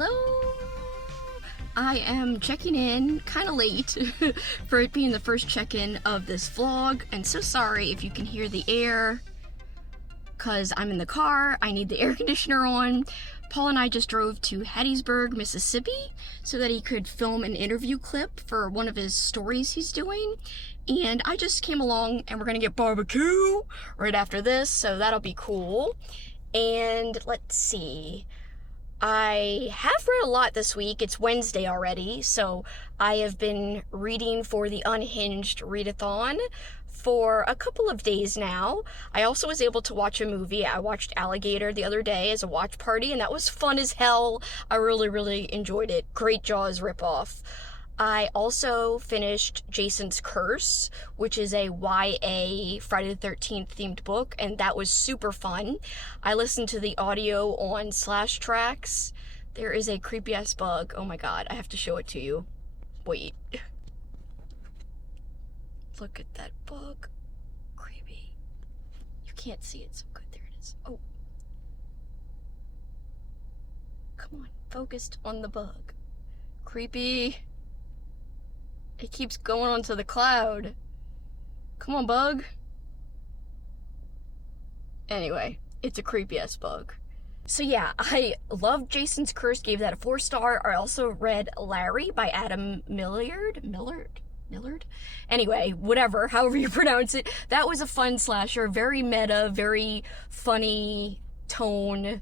Hello! I am checking in kind of late for it being the first check-in of this vlog, and so sorry if you can hear the air because I'm in the car. I need the air conditioner on. Paul and I just drove to Hattiesburg, Mississippi so that he could film an interview clip for one of his stories he's doing, and I just came along and we're gonna get barbecue right after this, so that'll be cool. And let's see, I have read a lot this week. It's Wednesday already, so I have been reading for the Unhinged Readathon for a couple of days now. I also was able to watch a movie. I watched Alligator the other day as a watch party, and that was fun as hell. I really enjoyed it. Great Jaws ripoff. I also finished Jason's Curse, which is a YA Friday the 13th themed book, and that was super fun. I listened to the audio on Slash Tracks. There is a creepy ass bug. Oh my god, I have to show it to you. Wait. Look at that bug. Creepy. You can't see it so good. There it is. Oh. Come on, focused on the bug. Creepy. It keeps going onto the cloud. Come on, bug. Anyway, it's a creepy-ass bug. So yeah, I loved Jason's Curse, gave that a 4-star. I also read Larry by Adam Millard? Anyway, whatever, however you pronounce it. That was a fun slasher, very meta, very funny tone,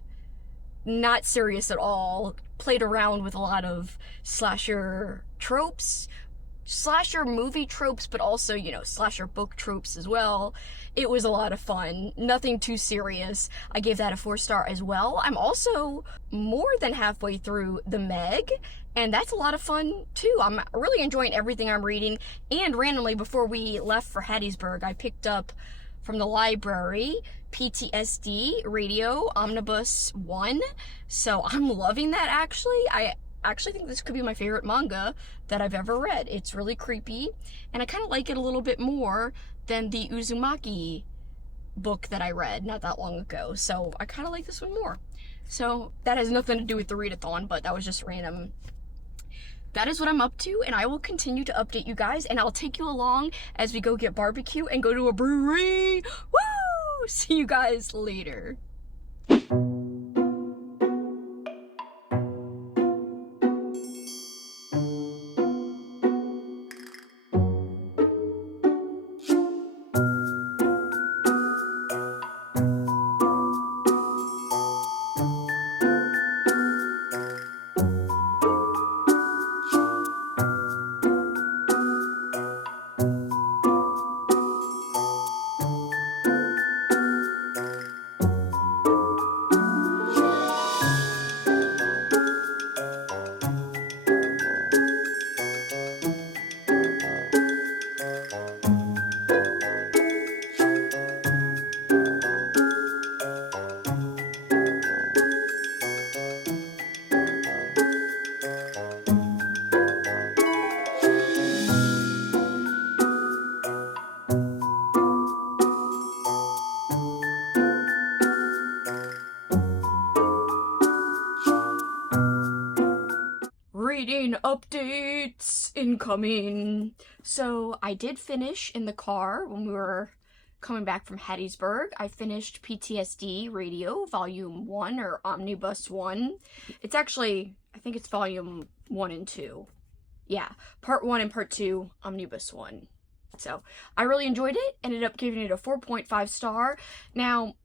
not serious at all. Played around with a lot of slasher tropes, slasher movie tropes, but also, you know, slasher book tropes as well. It was a lot of fun. Nothing too serious. I gave that a 4-star as well. I'm also more than halfway through The Meg, and that's a lot of fun too. I'm really enjoying everything I'm reading. And randomly, before we left for Hattiesburg, I picked up from the library PTSD Radio Omnibus 1. So I'm loving that, actually. I actually think this could be my favorite manga that I've ever read. It's really creepy, and I kind of like it a little bit more than the Uzumaki book that I read not that long ago, so I kind of like this one more. So that has nothing to do with the readathon, but that was just random. That is what I'm up to, and I will continue to update you guys, and I'll take you along as we go get barbecue and go to a brewery. Woo! See you guys later. Reading updates incoming. So I did finish in the car when we were coming back from Hattiesburg. I finished PTSD Radio Volume 1 or Omnibus 1. It's actually, I think it's Volume 1 and 2. Yeah, Part 1 and Part 2, Omnibus 1. So I really enjoyed it. Ended up giving it a 4.5 star. Now,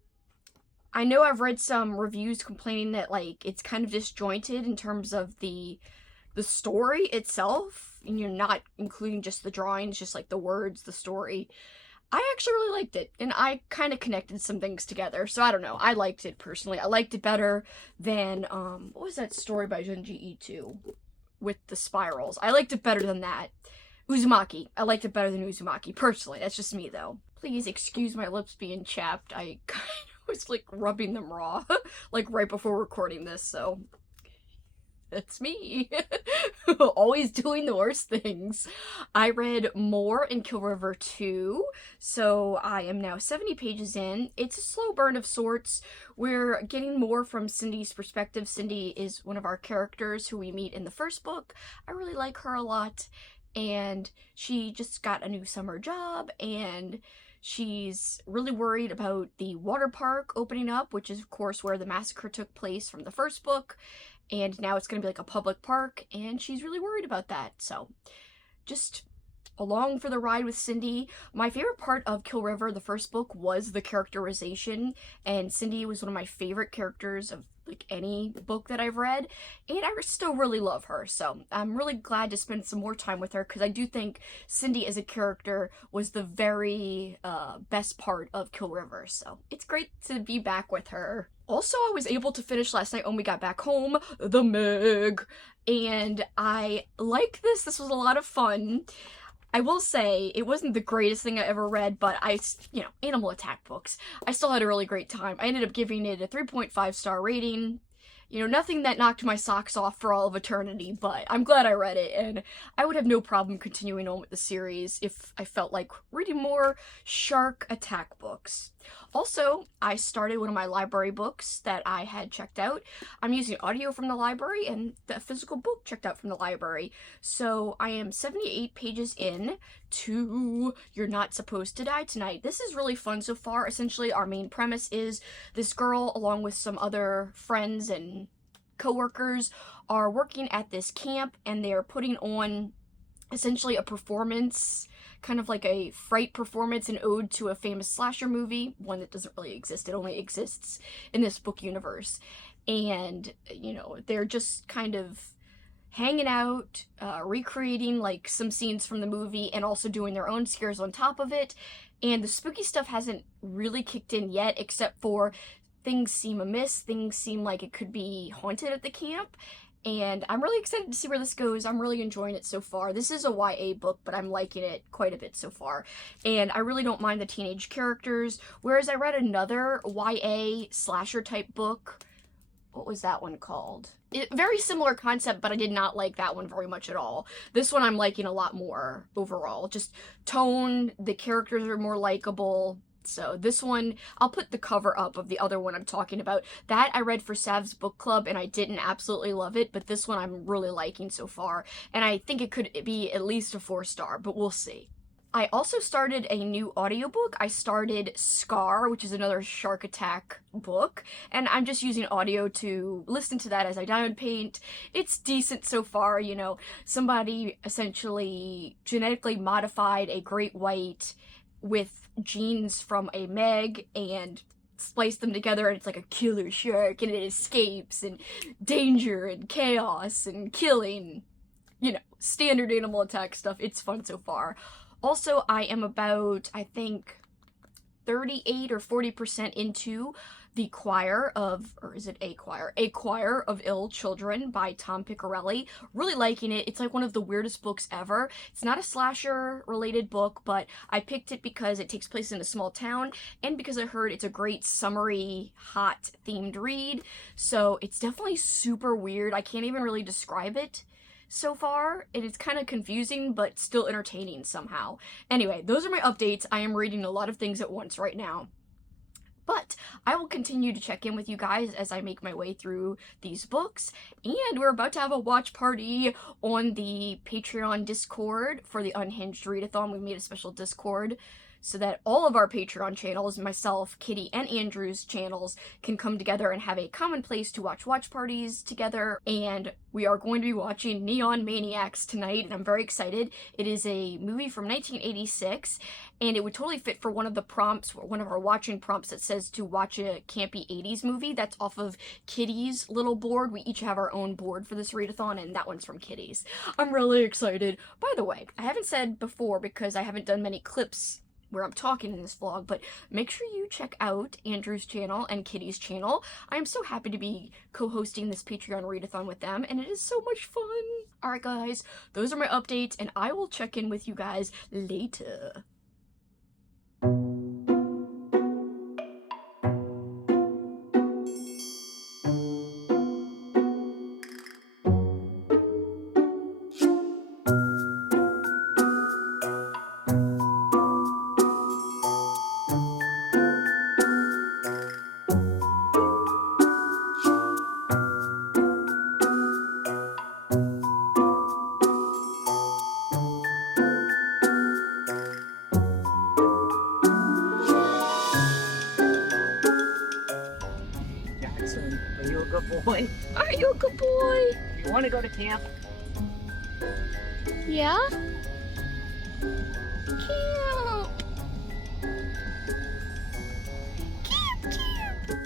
I know I've read some reviews complaining that, like, it's kind of disjointed in terms of the story itself, and you're not including just the drawings, just like the words, the story. I actually really liked it, and I kind of connected some things together, so I don't know. I liked it personally. I liked it better than, what was that story by Junji Ito with the spirals? I liked it better than that. Uzumaki. I liked it better than Uzumaki, personally. That's just me, though. Please excuse my lips being chapped. I kind of was, like, rubbing them raw, like, right before recording this, so that's me. Always doing the worst things. I read more in Kill River 2, so I am now 70 pages in. It's a slow burn of sorts. We're getting more from Cindy's perspective. Cindy is one of our characters who we meet in the first book. I really like her a lot, and she just got a new summer job, and she's really worried about the water park opening up, which is, of course, where the massacre took place from the first book. And now it's going to be like a public park, and she's really worried about that. So, just along for the ride with Cindy. My favorite part of Kill River, the first book, was the characterization, and Cindy was one of my favorite characters of like any book that I've read, and I still really love her. So I'm really glad to spend some more time with her, because I do think Cindy as a character was the very best part of Kill River. So it's great to be back with her. Also, I was able to finish last night when we got back home, The Meg, and I like this. This was a lot of fun. I will say, it wasn't the greatest thing I ever read, but animal attack books. I still had a really great time. I ended up giving it a 3.5-star rating. Nothing that knocked my socks off for all of eternity, but I'm glad I read it, and I would have no problem continuing on with the series if I felt like reading more shark attack books. Also, I started one of my library books that I had checked out. I'm using audio from the library and the physical book checked out from the library. So I am 78 pages in to You're Not Supposed to Die Tonight. This is really fun so far. Essentially, our main premise is this girl, along with some other friends and co-workers, are working at this camp, and they're putting on essentially a performance, kind of like a fright performance, an ode to a famous slasher movie, one that doesn't really exist. It only exists in this book universe. And, they're just kind of hanging out, recreating like some scenes from the movie, and also doing their own scares on top of it. And the spooky stuff hasn't really kicked in yet, except for things seem amiss, things seem like it could be haunted at the camp. And I'm really excited to see where this goes. I'm really enjoying it so far. This is a YA book, but I'm liking it quite a bit so far. And I really don't mind the teenage characters. Whereas I read another YA slasher type book. What was that one called? Very similar concept, but I did not like that one very much at all. This one I'm liking a lot more overall. Just tone, the characters are more likable. So this one, I'll put the cover up of the other one I'm talking about. That I read for Sav's book club, and I didn't absolutely love it, but this one I'm really liking so far, and I think it could be at least a 4-star, but we'll see. I also started a new audiobook. I started Scar, which is another shark attack book, and I'm just using audio to listen to that as I diamond paint. It's decent so far. Somebody essentially genetically modified a great white with genes from a Meg and spliced them together, and it's like a killer shark, and it escapes, and danger and chaos and killing, standard animal attack stuff. It's fun so far. Also, I am about, I think, 38 or 40% into The Choir of, or is it A Choir? A Choir of Ill Children by Tom Piccarelli. Really liking it. It's like one of the weirdest books ever. It's not a slasher related book, but I picked it because it takes place in a small town, and because I heard it's a great summery, hot themed read. So it's definitely super weird. I can't even really describe it so far, and it's kind of confusing, but still entertaining somehow. Anyway, those are my updates. I am reading a lot of things at once right now. But I will continue to check in with you guys as I make my way through these books. And we're about to have a watch party on the Patreon Discord for the Unhinged Readathon. We made a special Discord so that all of our Patreon channels, myself, Kitty, and Andrew's channels, can come together and have a common place to watch parties together. And we are going to be watching Neon Maniacs tonight, and I'm very excited. It is a movie from 1986, and it would totally fit for one of the prompts, one of our watching prompts that says to watch a campy 80s movie. That's off of Kitty's little board. We each have our own board for this readathon, and that one's from Kitty's. I'm really excited. By the way, I haven't said before because I haven't done many clips where I'm talking in this vlog, but make sure you check out Andrew's channel and Kitty's channel. I am so happy to be co-hosting this Patreon readathon with them, and it is so much fun. Alright guys, those are my updates, and I will check in with you guys later. You want to go to camp? Yeah? Camp! Camp, camp!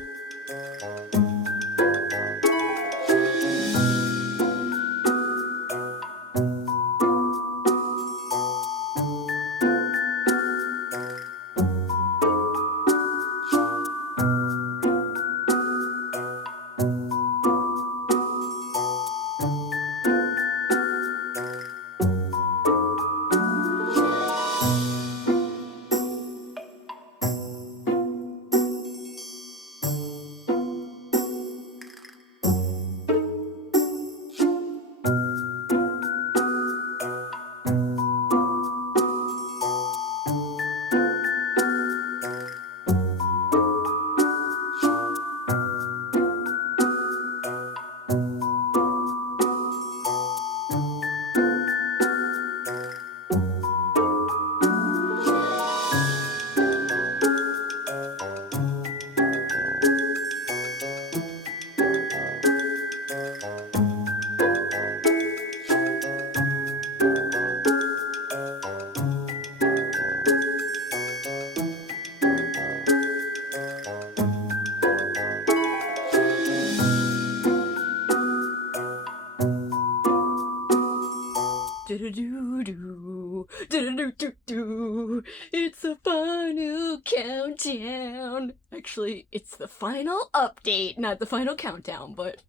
Do-do-do-do, do-do-do-do-do. It's the final countdown. Actually, it's the final update, not the final countdown, but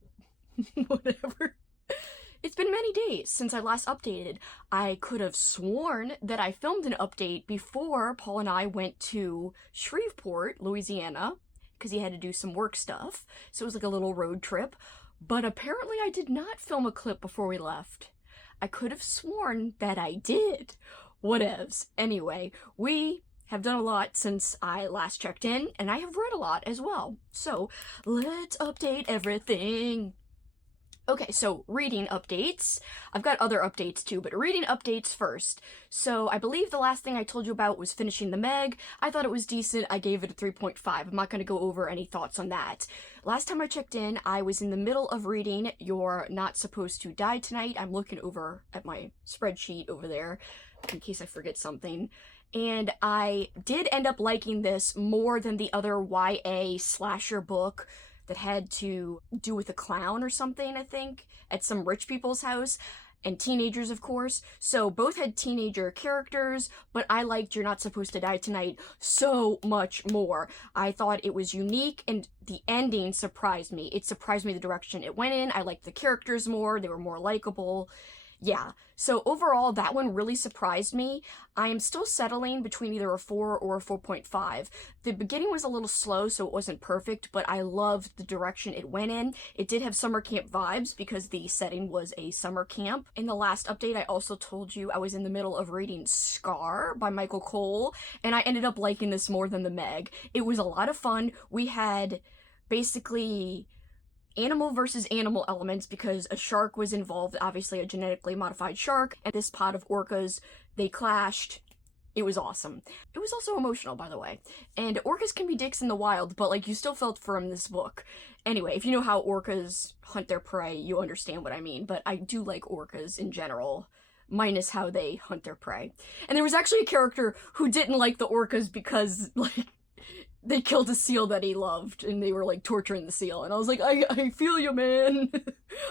whatever. It's been many days since I last updated. I could have sworn that I filmed an update before Paul and I went to Shreveport, Louisiana, because he had to do some work stuff. So it was like a little road trip. But apparently I did not film a clip before we left. I could have sworn that I did. Whatevs. Anyway, we have done a lot since I last checked in, and I have read a lot as well. So, let's update everything. Okay, so reading updates. I've got other updates too, but reading updates first. So I believe the last thing I told you about was finishing the Meg. I thought it was decent. I gave it a 3.5. I'm not going to go over any thoughts on that. Last time I checked in, I was in the middle of reading You're Not Supposed to Die Tonight. I'm looking over at my spreadsheet over there in case I forget something. And I did end up liking this more than the other YA slasher book that had to do with a clown or something, I think, at some rich people's house, and teenagers, of course. So both had teenager characters, but I liked You're Not Supposed to Die Tonight so much more. I thought it was unique, and the ending surprised me. It surprised me the direction it went in. I liked the characters more. They were more likable. Yeah, so overall, that one really surprised me. I am still settling between either a 4 or a 4.5. The beginning was a little slow, so it wasn't perfect, but I loved the direction it went in. It did have summer camp vibes because the setting was a summer camp. In the last update, I also told you I was in the middle of reading Scar by Michael Cole, and I ended up liking this more than the Meg. It was a lot of fun. We had basically animal versus animal elements because a shark was involved, obviously a genetically modified shark, and this pod of orcas, they clashed. It was awesome. It was also emotional, by the way. And orcas can be dicks in the wild, but like you still felt for them in this book. Anyway, if you know how orcas hunt their prey, you understand what I mean, but I do like orcas in general, minus how they hunt their prey. And there was actually a character who didn't like the orcas because, like, they killed a seal that he loved, and they were, like, torturing the seal. And I was like, I feel you, man.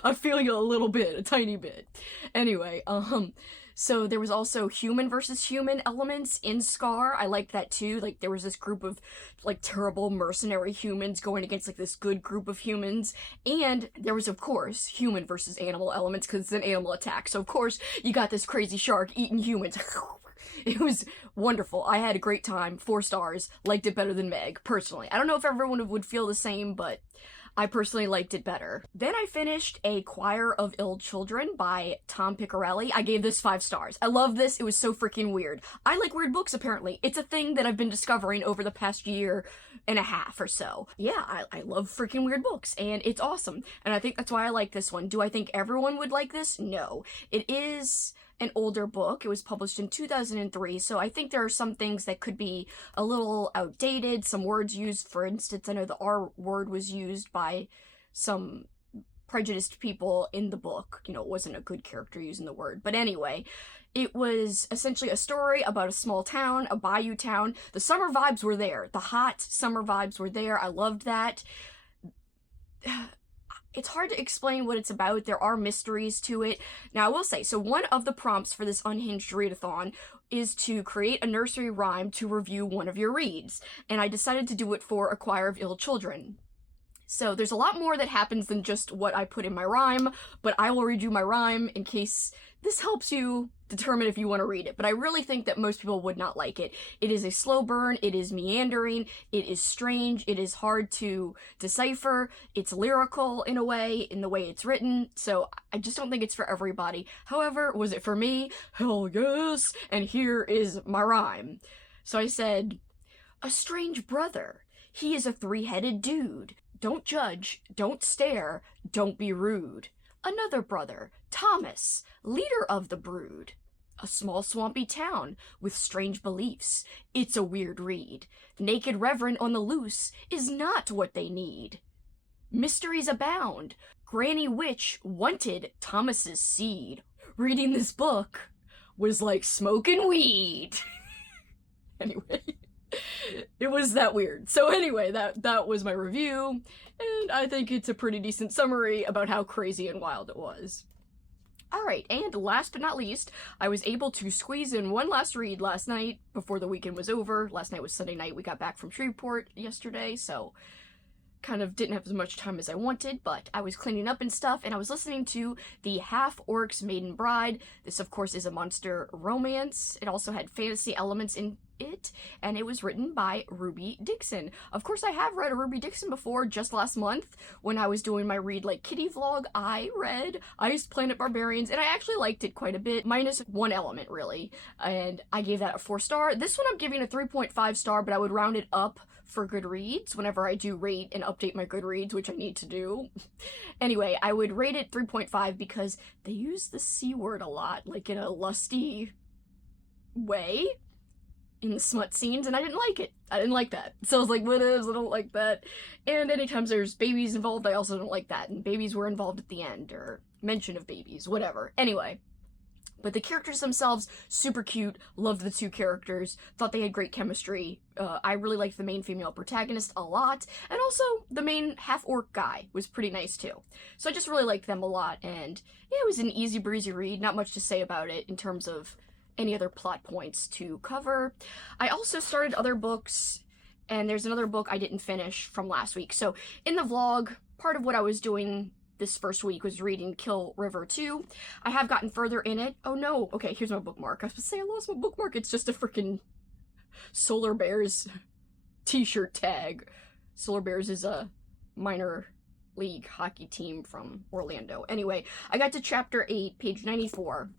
I feel you a little bit, a tiny bit. Anyway, so there was also human versus human elements in Scar. I liked that, too. Like, there was this group of, like, terrible mercenary humans going against, like, this good group of humans. And there was, of course, human versus animal elements, because it's an animal attack. So, of course, you got this crazy shark eating humans. It was wonderful. I had a great time. 4 stars. Liked it better than Meg, personally. I don't know if everyone would feel the same, but I personally liked it better. Then I finished A Choir of Ill Children by Tom Piccarelli. I gave this 5 stars. I love this. It was so freaking weird. I like weird books, apparently. It's a thing that I've been discovering over the past year and a half or so. Yeah, I love freaking weird books, and it's awesome. And I think that's why I like this one. Do I think everyone would like this? No. It is an older book. It was published in 2003, so I think there are some things that could be a little outdated. Some words used, for instance, I know the R word was used by some prejudiced people in the book. You know, it wasn't a good character using the word. But anyway, it was essentially a story about a small town, a bayou town. The summer vibes were there. The hot summer vibes were there. I loved that. It's hard to explain what it's about. There are mysteries to it. Now, I will say, so one of the prompts for this Unhinged readathon is to create a nursery rhyme to review one of your reads. And I decided to do it for A Choir of Ill Children. So there's a lot more that happens than just what I put in my rhyme, but I will read you my rhyme in case this helps you determine if you want to read it. But I really think that most people would not like it. It is a slow burn, it is meandering, it is strange, it is hard to decipher, it's lyrical in a way, in the way it's written, so I just don't think it's for everybody. However, was it for me? Hell yes! And here is my rhyme. So I said, a strange brother, he is a three-headed dude. Don't judge, don't stare, don't be rude. Another brother, Thomas, leader of the brood. A small swampy town with strange beliefs. It's a weird read. Naked reverend on the loose is not what they need. Mysteries abound. Granny Witch wanted Thomas's seed. Reading this book was like smoking weed. Anyway. It was that weird. So anyway, that was my review, and I think it's a pretty decent summary about how crazy and wild it was. Alright, and last but not least, I was able to squeeze in one last read last night before the weekend was over. Last night was Sunday night. We got back from Shreveport yesterday, so kind of didn't have as much time as I wanted, but I was cleaning up and stuff, and I was listening to the Half-Orc's Maiden Bride. This, of course, is a monster romance. It also had fantasy elements in it, and it was written by Ruby Dixon. Of course, I have read a Ruby Dixon before. Just last month, when I was doing my Read Like Kitty vlog, I read Ice Planet Barbarians, and I actually liked it quite a bit, minus one element, really, and I gave that a 4-star. This one I'm giving a 3.5 star, but I would round it up for Goodreads whenever I do rate and update my Goodreads, which I need to do. Anyway, I would rate it 3.5 because they use the C word a lot, like in a lusty way in the smut scenes, and I didn't like it. I didn't like that. So I was like, what is? I don't like that. And anytime there's babies involved, I also don't like that. And babies were involved at the end, or mention of babies, whatever. Anyway. But the characters themselves, super cute, loved the two characters, thought they had great chemistry. I really liked the main female protagonist a lot, and also the main half-orc guy was pretty nice too. So I just really liked them a lot, and yeah, it was an easy breezy read, not much to say about it in terms of any other plot points to cover. I also started other books, and there's another book I didn't finish from last week. So in the vlog, part of what I was doing this first week was reading Kill River 2. I have gotten further in it. Oh no, okay, here's my bookmark. I was supposed to say I lost my bookmark. It's just a freaking Solar Bears t-shirt tag. Solar Bears is a minor league hockey team from Orlando. Anyway, I got to chapter 8, page 94.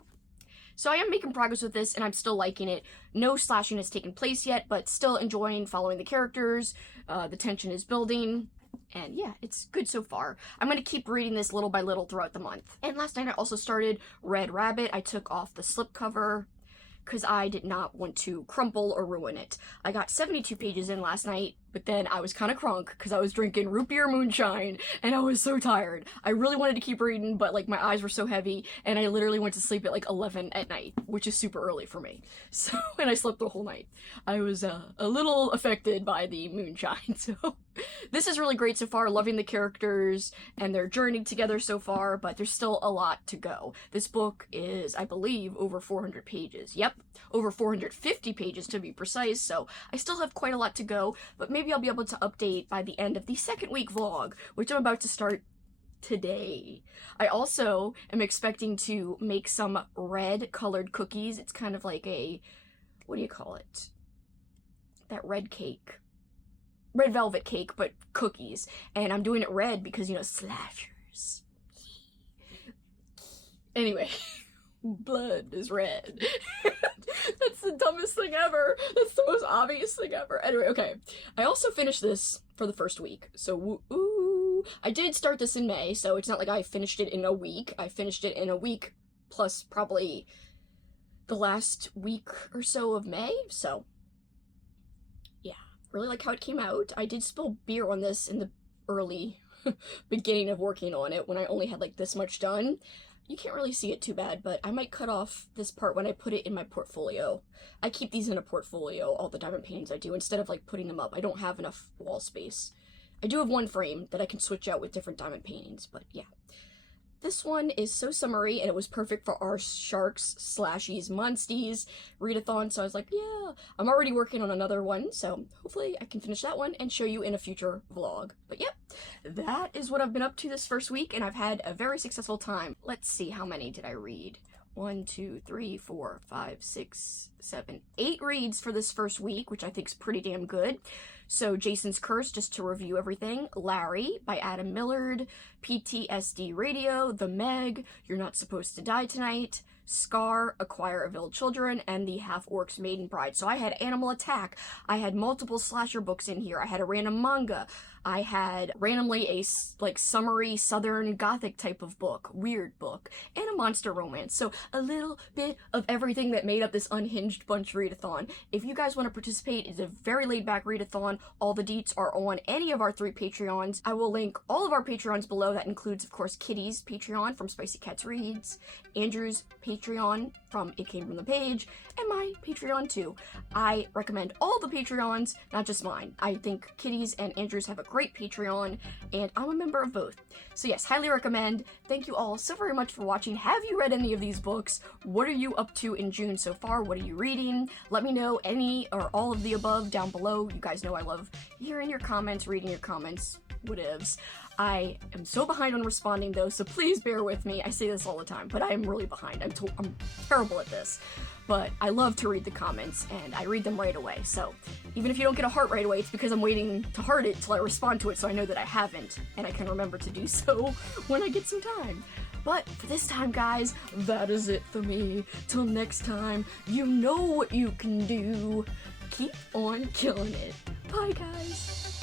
So I am making progress with this, and I'm still liking it. No slashing has taken place yet, but still enjoying following the characters. The tension is building. And yeah, it's good so far. I'm going to keep reading this little by little throughout the month. And last night I also started Red Rabbit. I took off the slipcover because I did not want to crumple or ruin it. I got 72 pages in last night, but then I was kind of crunk because I was drinking root beer moonshine and I was so tired. I really wanted to keep reading, but like my eyes were so heavy and I literally went to sleep at like 11 at night, which is super early for me. So, and I slept the whole night. I was a little affected by the moonshine, so this is really great so far. Loving the characters and their journey together so far, but there's still a lot to go. This book is, I believe, over 400 pages. Yep, over 450 pages to be precise, so I still have quite a lot to go, but maybe I'll be able to update by the end of the second week vlog, which I'm about to start today. I also am expecting to make some red colored cookies. It's kind of like a, what do you call it? That red cake. Red velvet cake, but cookies. And I'm doing it red because, you know, slashers. Anyway, blood is red. That's the dumbest thing ever. That's the most obvious thing ever. Anyway, okay. I also finished this for the first week. So, ooh. I did start this in May, so it's not like I finished it in a week. I finished it in a week plus probably the last week or so of May, so yeah. Really like how it came out. I did spill beer on this in the early beginning of working on it when I only had like this much done. You can't really see it too bad, but I might cut off this part when I put it in my portfolio. I keep these in a portfolio, all the diamond paintings I do, instead of like putting them up. I don't have enough wall space. I do have one frame that I can switch out with different diamond paintings, but yeah. This one is so summery, and it was perfect for our sharks, slashies, monsties, readathon, so I was like, yeah. I'm already working on another one, so hopefully I can finish that one and show you in a future vlog. But yep, that is what I've been up to this first week, and I've had a very successful time. Let's see, how many did I read? 1, 2, 3, 4, 5, 6, 7, 8 reads for this first week, which I think is pretty damn good. So Jason's Curse, just to review everything. Larry by Adam Millard. PTSD Radio, The Meg, You're Not Supposed to Die Tonight. Scar, Acquire a Village Children, and the Half-Orc's Maiden Bride. So I had Animal Attack, I had multiple slasher books in here, I had a random manga, I had randomly a like summery southern gothic type of book, weird book, and a monster romance. So a little bit of everything that made up this unhinged bunch readathon. If you guys want to participate, it's a very laid back readathon. All the deets are on any of our 3 Patreons. I will link all of our Patreons below. That includes, of course, Kitty's Patreon from Spicy Cats Reads, Andrew's Patreon from It Came From the Page, and my Patreon too. I recommend all the Patreons, not just mine. I think Kitty's and Andrew's have a great Patreon, and I'm a member of both. So yes, highly recommend. Thank you all so very much for watching. Have you read any of these books? What are you up to in June so far? What are you reading? Let me know any or all of the above down below. You guys know I love hearing your comments, reading your comments, whatevs. I am so behind on responding though, so please bear with me. I say this all the time, but I am really behind. I'm terrible at this. But I love to read the comments, and I read them right away. So even if you don't get a heart right away, it's because I'm waiting to heart it till I respond to it, so I know that I haven't, and I can remember to do so when I get some time. But for this time, guys, that is it for me. Till next time, you know what you can do. Keep on killing it. Bye, guys.